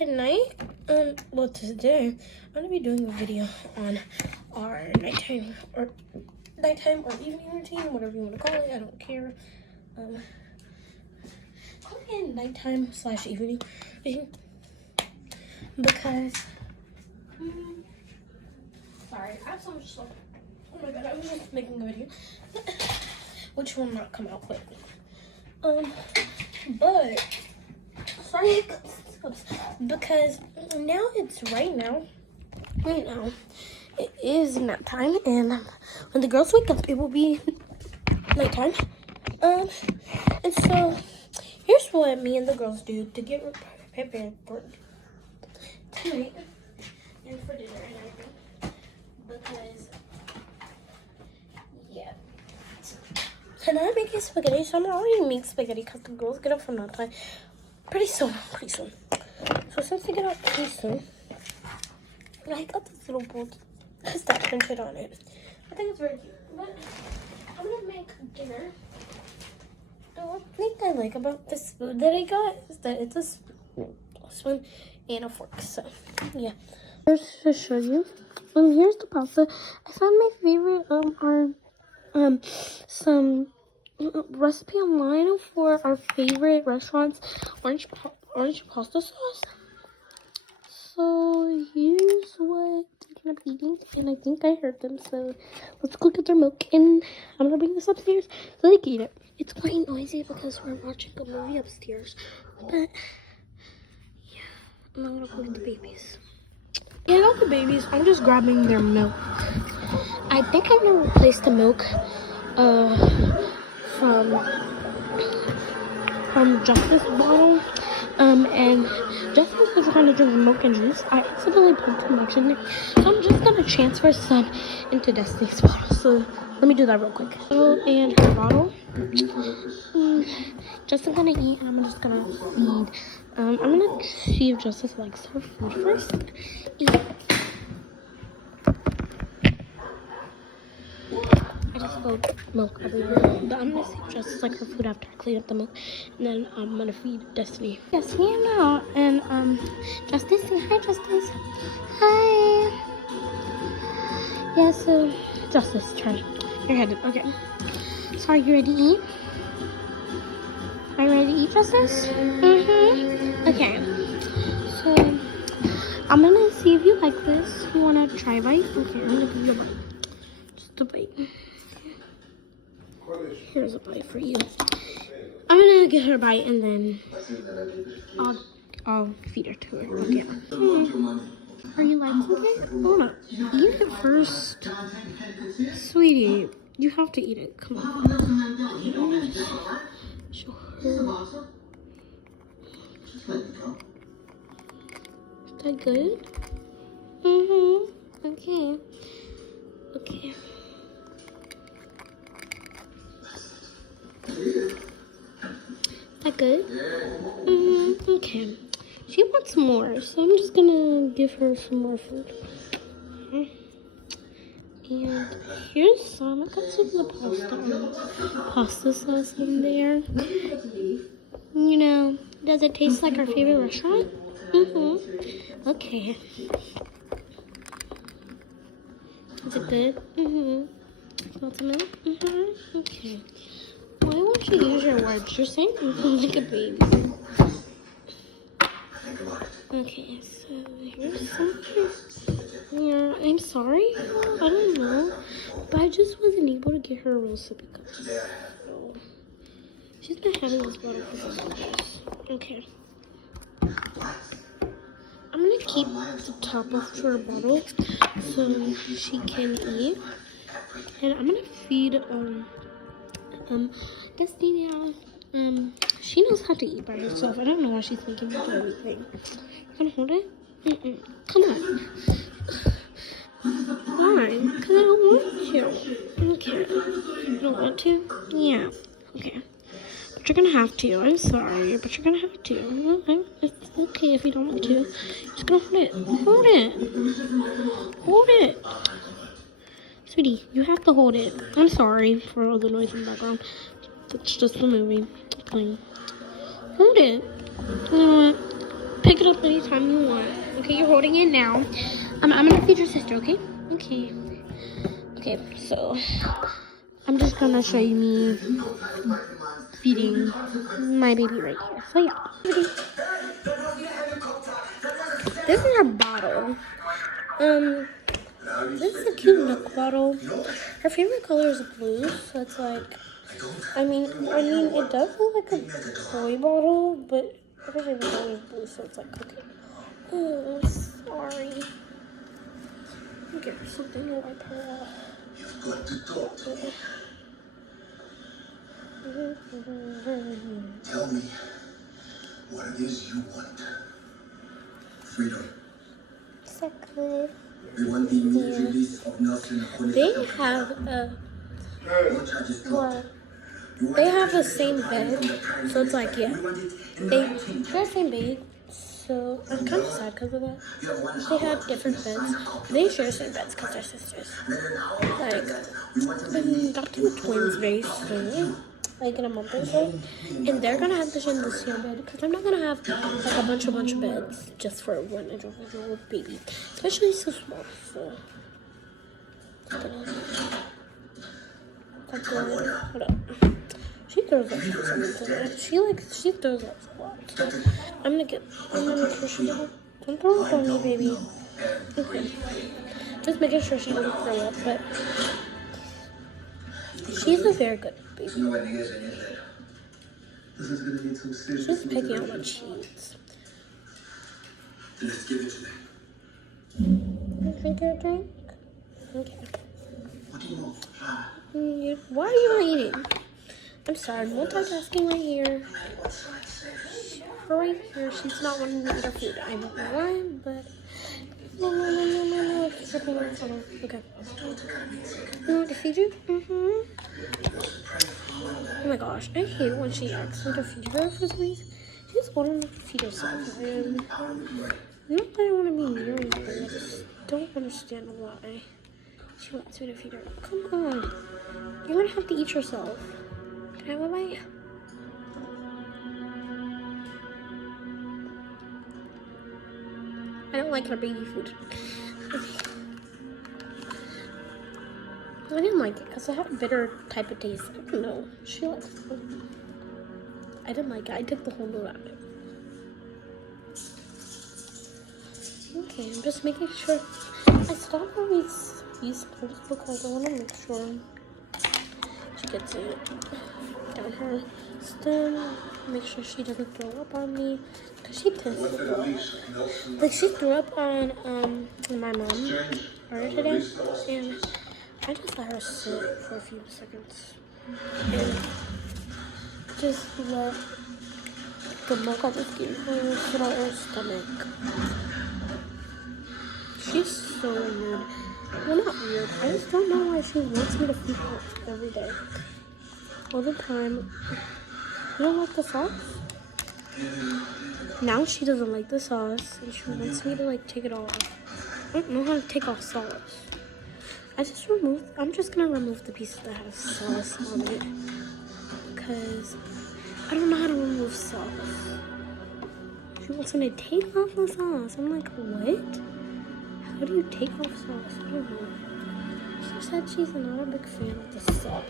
tonight, well, today, I'm gonna be doing a video on our nighttime or evening routine, whatever you want to call it. I don't care. Call it nighttime / evening routine because, sorry, I have so much stuff. Oh my god, I was just making a video, which will not come out quick. But sorry, because now it's right now it is nap time, and when the girls wake up it will be nighttime. And so here's what me and the girls do to get prepared for tonight and for dinner and everything, because yeah, tonight I'm making spaghetti. So I'm already making spaghetti because the girls get up from nap time pretty soon. So since they get up pretty soon, I got this little bowl that printed on it. I think it's very cute. But I'm gonna make dinner. The one thing I like about this food that I got is that it's a spoon and a fork. So yeah. Just to show you. Here's the pasta. I found my favorite are some recipe online for our favorite restaurants orange pasta sauce. So here's what I'm eating, and I think I heard them, so let's go get their milk, and I'm gonna bring this upstairs so they can eat it. It's quite noisy because we're watching a movie upstairs, but yeah, I'm not gonna go get the babies. Yeah, I got the babies. I'm just grabbing their milk. I think I'm gonna replace the milk from Justice bottle. And just because we're gonna drink milk and juice, I accidentally put too much in there. So I'm just gonna transfer some into Destiny's bottle. So let me do that real quick. So, and her bottle. Justin's gonna eat, and I'm just gonna feed. I'm gonna see if Justice likes her food first. Eat. I just spilled milk everywhere. But I'm gonna see if Justice likes her food after I clean up the milk. And then I'm gonna feed Destiny. Yes, we are now. And Justice, say hi, Justice. Hi. Yeah, so Justice, turn. You're headed. Okay. So are you ready to eat? Are you ready to eat, Justice? Okay. So I'm gonna see if you like this. You wanna try a bite? Okay, I'm gonna give you a bite. Just a bite. Here's a bite for you. I'm gonna get her a bite, and then I'll feed her to her. Okay. Are you liking it? Hold on. Eat it first. Sweetie, you have to eat it. Come on. Show her. Is that good? Okay. Okay. Is that good? Okay. She wants more, so I'm just gonna give her some more food. And here's some. I got some of the pasta sauce in there. You know, does it taste like our favorite restaurant? Okay. Is it good? Want some milk? Okay. Why won't you use your words? You're saying something like a baby. Okay, so here's something. Yeah, I'm sorry. I don't know. But I just wasn't able to get her a real sippy cup. So she's been having this bottle for some years. Okay. I'm gonna keep the top of her bottle so she can eat. And I'm gonna feed Destiny. She knows how to eat by herself. I don't know why she's thinking about everything. You gonna hold it? Come on. Why? Because I don't want to. Okay. You don't want to? Yeah. Okay. But you're gonna have to. I'm sorry, but you're gonna have to. It's okay if you don't want to. You're just gonna hold it. Hold it. Hold it. Sweetie, you have to hold it. I'm sorry for all the noise in the background. It's just the movie playing. Hold it. You know what? Pick it up anytime you want. Okay, you're holding it now. I'm gonna feed your sister, okay? Okay. Okay, so I'm just gonna show you me feeding my baby right here. So yeah. This is her bottle. This is a cute milk bottle. Her favorite color is blue, so it's like, I mean, it does look like a toy bottle, but her favorite color is blue, so it's like, okay. Oh, I'm sorry. I'll get her something to wipe her off. You've got to talk to me. Tell me what it is you want. Freedom. Exactly. We want the immediate release of Nelson. They have they have the same bed, so it's like, yeah, they share the same bed, so I'm kind of sad because of that. They have different beds. They share the same beds because they're sisters. Like, I'm adopting twins very soon, like in a month or so, and they're gonna have to share the same bed because I'm not gonna have like a bunch of beds just for one individual baby, especially so small. So, hold up. She throws up something. She throws up a lot. So I'm gonna make sure she doesn't. Don't throw up on me, baby. Okay. Just making sure she doesn't throw up, but she's a very good baby. She's picking out my cheeks. Let's give it to them. Drink your drink? Okay. What do you want? Why are you not eating? I'm sorry, multitasking right here. Right here, she's not wanting to eat her food. I don't know why, but no. Okay. You want to feed you? Oh my gosh, I hate when she asks me to feed her for some reason. She's wanting to feed herself, and not that I want to be mean, but I just don't understand why she wants me to feed her. Come on, you're gonna have to eat yourself. Can I have a bite? I don't like her baby food. I didn't like it because it had a bitter type of taste. I don't know. She likes it. I didn't like it. I took the whole note out of it. Okay, I'm just making sure. I stopped all these notes because I want to make sure she gets it down her stem. Make sure she doesn't throw up on me, because she tends to throw up. Like, she threw up on my mom earlier today, and I just let her sit for a few seconds and just let the milk I just gave her sit on her stomach. She's so weird. Well, not weird. I just don't know why she wants me to feed her every day. All the time. You don't like the sauce? Now she doesn't like the sauce, and she wants me to like take it all off. I don't know how to take off sauce. I'm just gonna remove the pieces that have sauce on it, because I don't know how to remove sauce. She wants me to take off the sauce. I'm like, what? How do you take off sauce? I don't know. She said she's not a big fan of the sauce.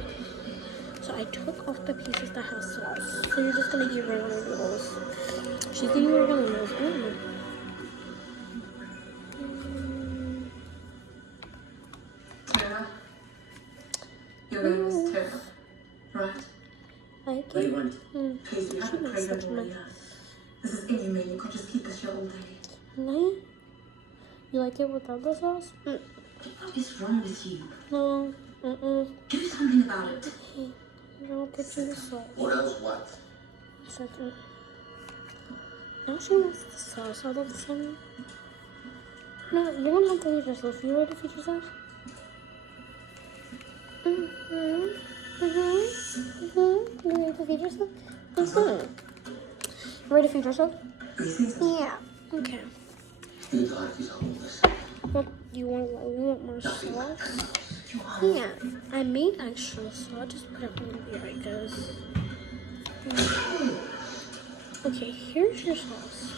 So I took off the pieces that have sauce. So you're just gonna eat regular noodles. She's gonna eat regular noodles. I don't know. Tara, your name is Tara, right? Like What do you it. want? Please, we haven't prayed such on a here. This is inhumane. You can't just keep us here all day. Nice. You like it without the sauce? What is wrong with you? No. Do something about it. Hey, I'll get you the sauce. What else? What? Second. Now she wants the sauce all of a sudden. No, you're gonna have to feed yourself. You ready to feed yourself? You ready to feed yourself? You ready to feed yourself? Yeah. Okay. What, you want more sauce? Yeah, I made extra, so I'll just put it on here, I guess. Okay, here's your sauce.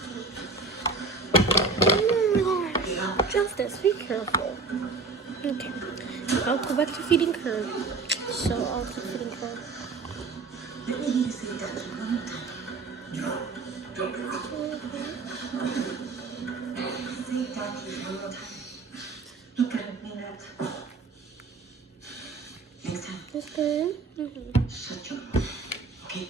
Oh my gosh. Justice, be careful. Okay. I'll go back to feeding her. So I'll keep feeding her. Let me hear you say that one more time. No, don't do it. Say that one more time. Look at me, that. Next time, That's good. shut your mouth. Okay?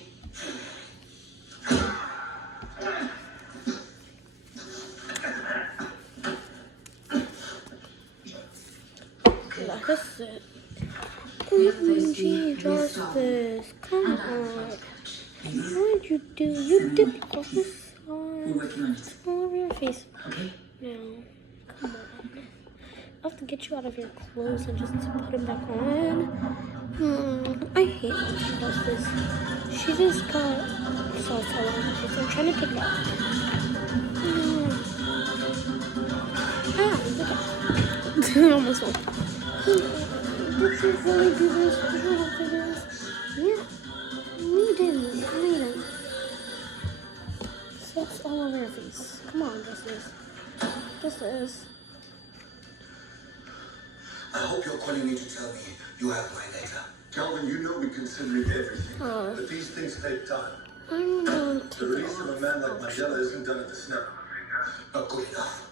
That's it. OMG, Justice. Come on. What did you do? You dipped all the We're sauce working on it. all over your face. Okay? No. Come on. I'll have to get you out of your clothes and just put them back on. I hate when she does this. She just got sauce all over her face. I'm trying to take it off. Look at almost went. Did you really do this? Did you have to do this? Yeah. We didn't. Sauce all over your face. Come on, Justice. I hope you're calling me to tell me you have my letter. Calvin, you know we consider it everything. But these things take time. I don't know. The release of a man like Mandela isn't done at the snap of a finger. Not good enough.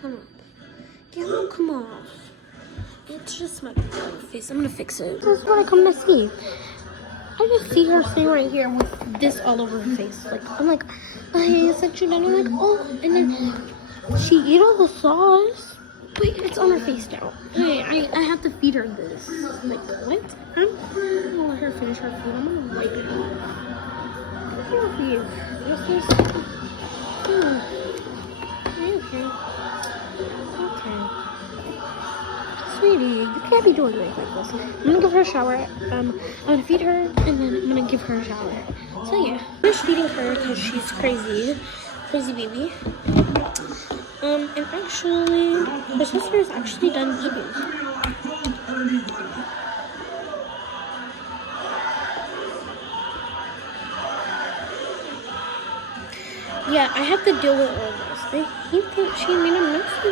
Come on. Get will come off. It's just my face. I'm gonna fix it. This is what I come to see. I just see her sitting right here with this all over her face. Like, I'm like, hey, is that you done? I'm like, oh. And then she ate all the sauce. But it's on her face now. I have to feed her this. I'm like, what? I'm gonna let her finish her food. I'm gonna wipe it off. What's wrong with you? Yes, Are you okay? Okay. Sweetie, you can't be doing things like this. I'm gonna give her a shower. I'm gonna feed her, and then I'm gonna give her a shower. So yeah, I'm just feeding her because she's crazy baby. And actually, her sister is actually done eating. Yeah, I have to deal with all this. I hate that she made a mess of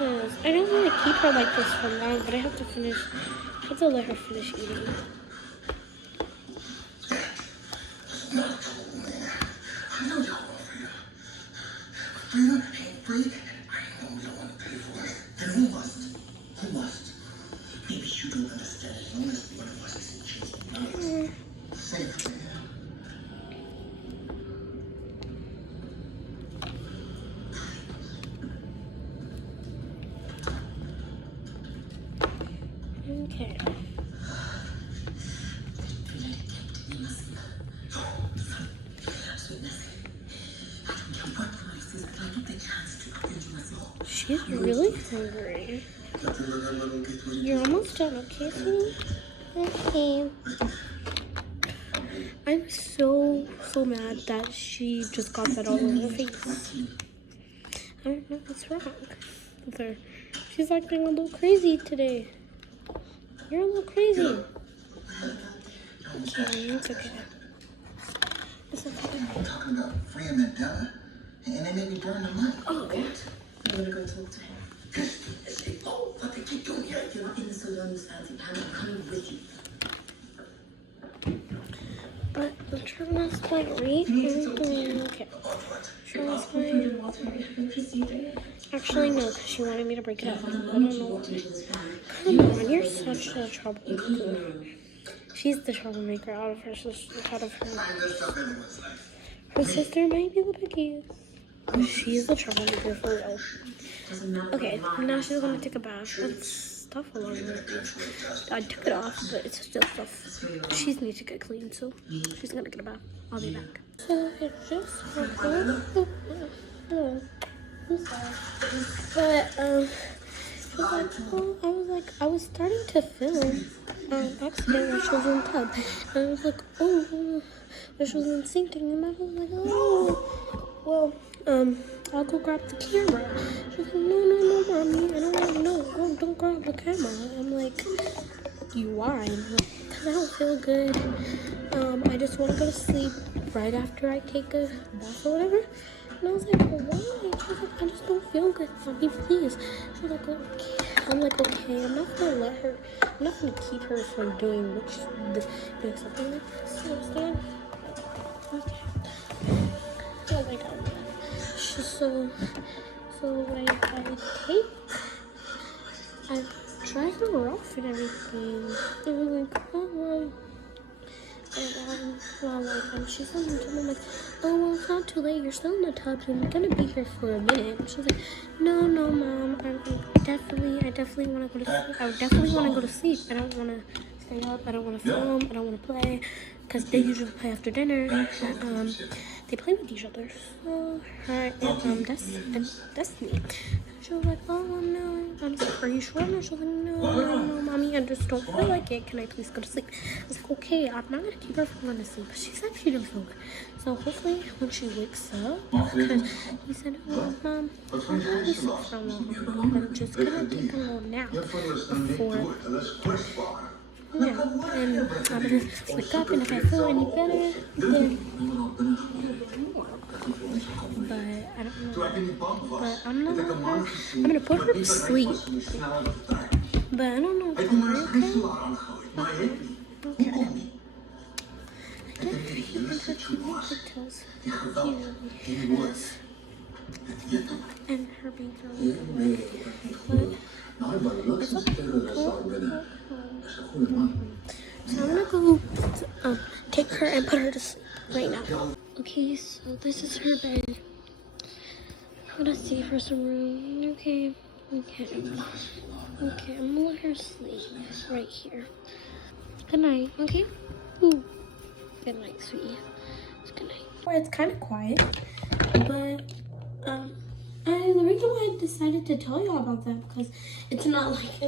this. I don't want to keep her like this for long, but I have to let her finish eating. I know y'all want freedom. Freedom ain't free, and I know we don't want to pay for it. Then who must? Who must? Maybe you don't understand it. Unless one of us isn't chasing numbers. Say it to me. Okay. She's really hungry. You're almost done, okay, sweetie? Okay. I'm so mad that she just got that all over her face. I don't know what's wrong with her. She's acting a little crazy today. You're a little crazy. Okay, it's okay. It's okay. I'm talking about freeing Mandela, and they made me burn the money. Oh, okay. I'm gonna go talk to him. Oh, what they keep doing here? You're not in the salon, Miss Fancy Pam. I'm coming with you. But the turn is quite right. Okay. Actually, no, because she wanted me to break it up. I don't know why. Come on, you're such a troublemaker. She's the troublemaker out of her sister, out of her. Her sister might be the pickiest. She's the troublemaker for real. Okay, now she's gonna take a bath. That's stuff all over her face. I took it off, but it's still stuff. She needs to get clean, so she's gonna get a bath. I'll be back. So it's just but I was starting to film accident when she was in the tub, and I was like, oh, when she was in sinking, and I was like, oh, well, I'll go grab the camera. She's like, no, mommy, I don't want to know. Don't grab the camera. I'm like, why? I'm like, 'cause I don't feel good. I just want to go to sleep. right after I take a bath or whatever. And I was like, well, why? She was like, I just don't feel good, mommy, please. She was like, okay. I'm like, okay, I'm not gonna keep her from doing something like this, you understand? Okay. Oh my god. So I dry her off and everything. And I'm like, oh, and she's on the tub. I'm like, oh, well, it's not too late. You're still in the tub. You're gonna be here for a minute. And she's like, no, mom. I definitely want to go to sleep. I definitely want to go to sleep. I don't want to stay up. I don't want to film. I don't want to play. Because they usually play after dinner. They play with each other. So, her and that's me. She was like, oh, no. I'm like, are you sure? And she was like, no, mommy, I just don't feel like it. Can I please go to sleep? I was like, okay, I'm not going to keep her from going to sleep. But she said she didn't feel good. So hopefully when she wakes up, because he said, oh, mom, I'll probably sleep for a while. I'm just going to take a little nap before. Yeah, and I'm gonna wake up, and if I feel any better, then more. But I don't know. But I'm gonna put her to sleep. But I don't know tomorrow, okay? Okay. I didn't even her pigtails. Yes. And her being really but it's okay. So I'm gonna go take her and put her to sleep right now. Okay, so this is her bed. I'm gonna save her some room. Okay, I'm gonna let her sleep right here. Good night, okay? Ooh. Good night, sweetie. Good night. It's kind of quiet, but the reason why I decided to tell y'all about that because it's not like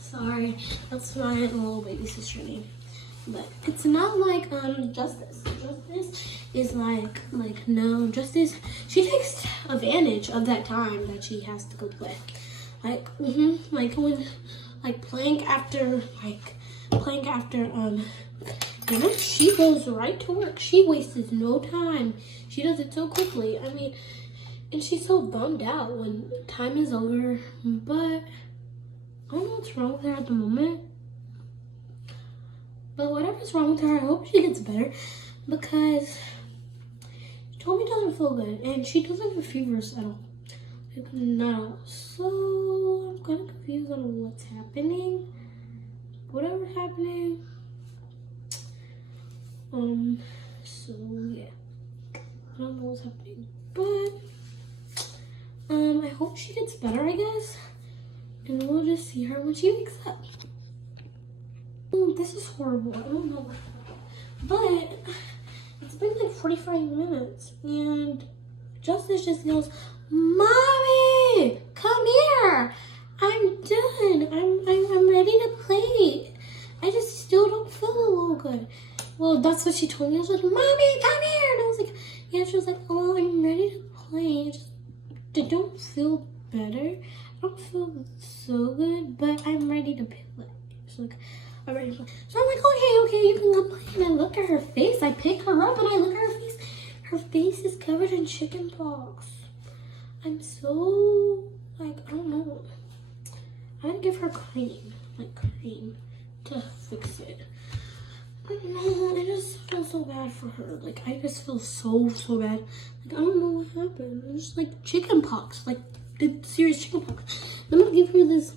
sorry, that's my little baby sister name. But it's not like Justice. Justice is like no, Justice, she takes advantage of that time that she has to go play. Like playing after dinner, she goes right to work. She wastes no time. She does it so quickly. I mean, and she's so bummed out when time is over. But I don't know what's wrong with her at the moment. But whatever's wrong with her, I hope she gets better. Because she told me doesn't feel good. And she doesn't have fevers at all. Like, not at all. So I'm kind of confused on what's happening. Whatever's happening. So yeah. I don't know what's happening. But I hope she gets better, I guess. And we'll just see her when she wakes up. Oh, this is horrible. I don't know. But it's been like 45 minutes and Justice just yells, Mommy, come here. I'm done. I'm ready to play. I just still don't feel a little good. Well, that's what she told me. I was like, Mommy, come here. And I was like, yeah, she was like, oh, I'm ready to play. I don't feel better. I don't feel so good, but I'm ready to play. She's like, I'm ready to play. So I'm like, okay, you can go play. And I look at her face. I pick her up and I look at her face. Her face is covered in chicken pox. I'm so, I don't know. I'm gonna give her cream to fix it. I don't know, I just feel so bad for her. Like, I just feel so bad. Like, I don't know what happened. It's just like chicken pox, like the serious chicken pox. I'm gonna give her this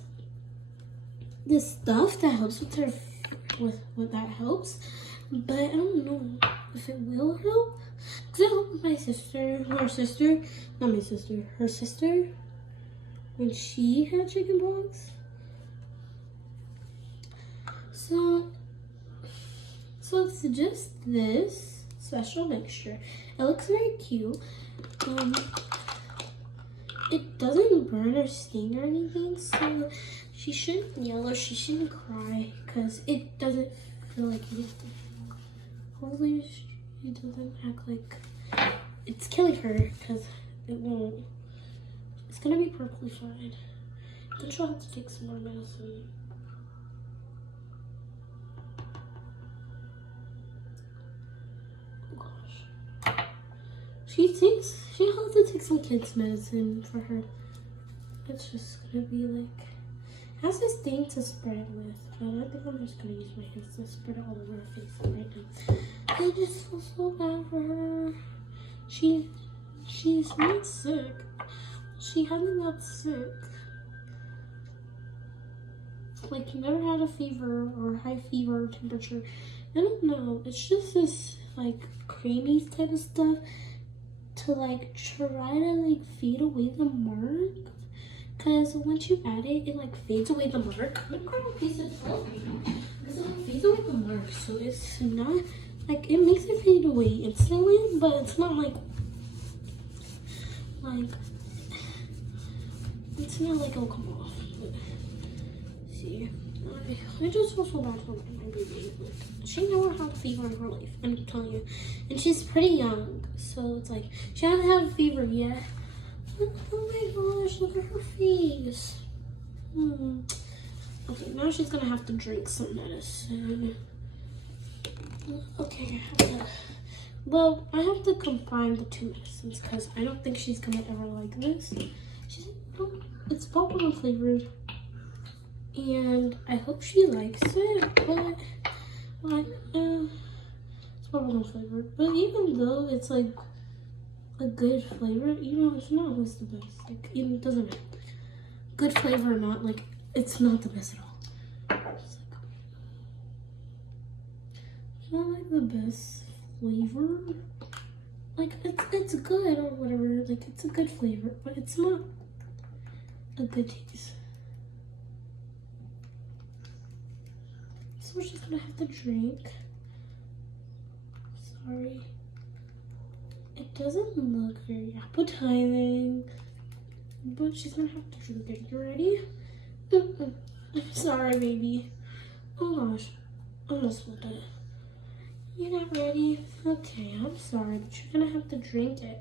stuff that helps with her, with that helps. But I don't know if it will help. Cause I hope her sister, when she had chicken pox. So it's just this special mixture. It looks very cute. It doesn't burn or sting or anything, so she shouldn't yell or she shouldn't cry because it doesn't feel like anything. Hopefully she doesn't act like it's killing her because it won't. It's gonna be perfectly fine. Then she'll have to take some more medicine. She has to take some kids medicine for her. It's just gonna be like, has this thing to spread it with, but I think I'm just gonna use my hands to spread it all over her face right now. I just feel so bad for her. She's not sick. She hasn't got sick. Like, you never had a fever or high fever temperature. I don't know. It's just this like creamy type of stuff to like try to like fade away the mark. Cause once you add it, it like fades away the mark. I'm gonna grab a piece of toilet paper because it like fades away the mark. So it's not like, it makes it fade away instantly, but it's not like it's not like it'll come off. But, see, I just feel so bad for my baby. Like, she never had a fever in her life, I'm telling you, and she's pretty young, so it's like she hasn't had a fever yet. Oh my gosh, look at her face. Okay, now she's gonna have to drink some medicine. Okay, I have to combine the two medicines because I don't think she's gonna ever like this. It's bubblegum flavored, and I hope she likes it, but it's bubblegum flavored. But even though it's like a good flavor, you know, it's not always the best. Like, even doesn't matter. Good flavor or not, like, it's not the best at all. It's not like the best flavor. Like, it's good or whatever. Like, it's a good flavor, but it's not a good taste. So we're just gonna have to drink. Sorry. It doesn't look very appetizing, but she's gonna have to drink it. You ready? I'm sorry, baby. Oh gosh, I almost spilled it. You're not ready? Okay, I'm sorry, but you're gonna have to drink it.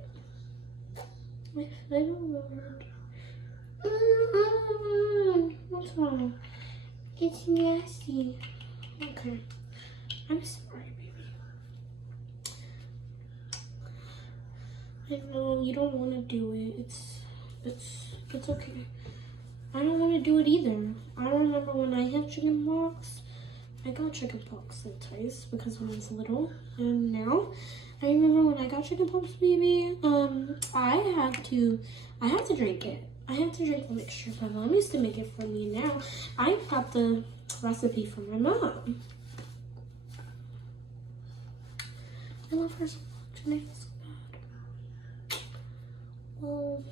My little word. What's wrong? It's nasty. Okay, I'm sorry, baby. I know you don't want to do it. It's okay. I don't want to do it either. I remember when I had chicken pox. I got chicken pox like twice because when I was little, and now I remember when I got chicken pox, baby. I have to drink it. I have to drink the mixture. My mom used to make it for me. Now I got the recipe from my mom. I love her so much, and I feel so bad. Well,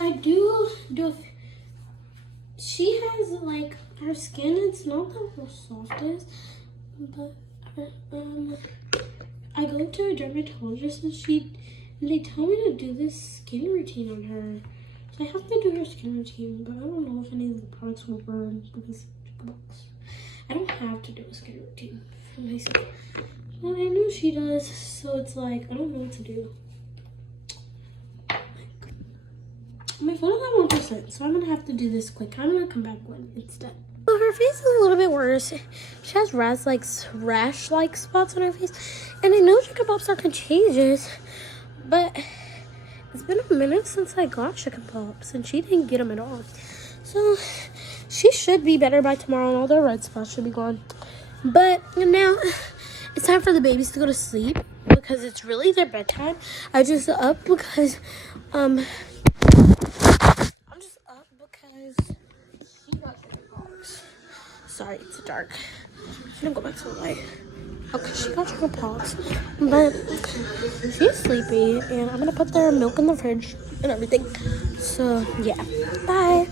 I do. She has like her skin. It's not the softest, but I go to a dermatologist and they tell me to do this skin routine on her. So I have to do her skin routine, but I don't know if any of the products will burn because I don't have to do a skin routine for myself. But I know she does, so it's like I don't know what to do. My phone is at 1%, so I'm gonna have to do this quick. I'm gonna come back when it's done. So her face is a little bit worse. She has rash-like spots on her face. And I know chicken pox are contagious, but it's been a minute since I got chicken pox, and she didn't get them at all. So she should be better by tomorrow, and all the red spots should be gone. But now it's time for the babies to go to sleep because it's really their bedtime. I just up because she got chicken pox. Sorry, it's dark. She didn't go back to the light. Okay, she got chicken pox, but she's sleepy, and I'm gonna put their milk in the fridge and everything. So yeah, bye.